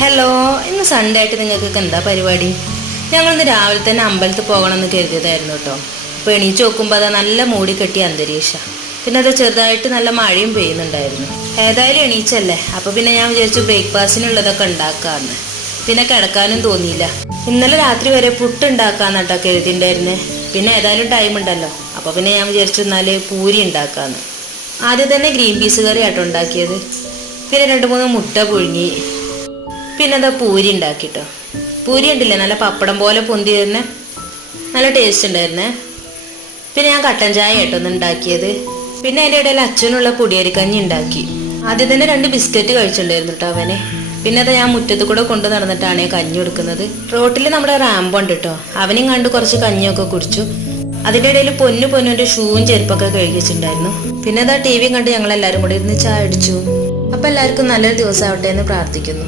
Hello, ഇന്ന് Sunday ആയിട്ട് നിങ്ങൾക്കൊക്കെ എന്താ പരിപാടി? ഞങ്ങളിന്ന് രാവിലെ തന്നെ അമ്പലത്തിൽ പോകണമെന്ന് കരുതിയതായിരുന്നു കേട്ടോ. അപ്പോൾ എണീച്ച് നോക്കുമ്പോൾ അതാ നല്ല മൂടി കെട്ടിയ അന്തരീക്ഷം. പിന്നെ അത് ചെറുതായിട്ട് നല്ല മഴയും പെയ്യുന്നുണ്ടായിരുന്നു. ഏതായാലും എണീച്ചല്ലേ, അപ്പോൾ പിന്നെ ഞാൻ വിചാരിച്ചു ബ്രേക്ക്ഫാസ്റ്റിനുള്ളതൊക്കെ ഉണ്ടാക്കാമെന്ന്. പിന്നെ കിടക്കാനും തോന്നിയില്ല. ഇന്നലെ രാത്രി വരെ പുട്ട് ഉണ്ടാക്കാന്ന് കേട്ടോ കരുതിണ്ടായിരുന്നേ. പിന്നെ ഏതായാലും ടൈം ഉണ്ടല്ലോ, അപ്പോൾ പിന്നെ ഞാൻ വിചാരിച്ചു എന്നാൽ പൂരി ഉണ്ടാക്കാമെന്ന്. ആദ്യം തന്നെ ഗ്രീൻ പീസ് കറി ആട്ടോ ഉണ്ടാക്കിയത്. പിന്നെ 2-3 മുട്ട പുഴുങ്ങി. പിന്നെ എന്താ പൂരി ഉണ്ടാക്കിട്ടോ. പൂരി ഉണ്ടില്ലേ, നല്ല പപ്പടം പോലെ പൊന്തി വരുന്നേ, നല്ല ടേസ്റ്റ് ഉണ്ടായിരുന്നേ. പിന്നെ ഞാൻ കട്ടൻ ചായ കേട്ടോ ഒന്ന് ഉണ്ടാക്കിയത്. പിന്നെ അതിൻ്റെ ഇടയിൽ അച്ഛനുള്ള പൊടിയരിക്കഞ്ഞി ഉണ്ടാക്കി. ആദ്യം തന്നെ 2 ബിസ്ക്കറ്റ് കഴിച്ചിട്ടുണ്ടായിരുന്നു കേട്ടോ അവനെ. പിന്നെ അതാ ഞാൻ മുറ്റത്ത് കൂടെ കൊണ്ടു നടന്നിട്ടാണ് കഞ്ഞി കൊടുക്കുന്നത്. റോട്ടിൽ നമ്മുടെ റാമ്പോ ഉണ്ട് കേട്ടോ, അവനും കണ്ട് കുറച്ച് കഞ്ഞിയൊക്കെ കുടിച്ചു. അതിൻ്റെ ഇടയിൽ പൊന്നുൻ്റെ ഷൂവും ചെരുപ്പൊക്കെ കഴുകിച്ചിട്ടുണ്ടായിരുന്നു. പിന്നെ അതാ TV കണ്ട് ഞങ്ങളെല്ലാവരും കൂടി ഇരുന്ന് ചായ അടിച്ചു. അപ്പം എല്ലാവർക്കും നല്ലൊരു ദിവസം ആവട്ടെ എന്ന് പ്രാർത്ഥിക്കുന്നു.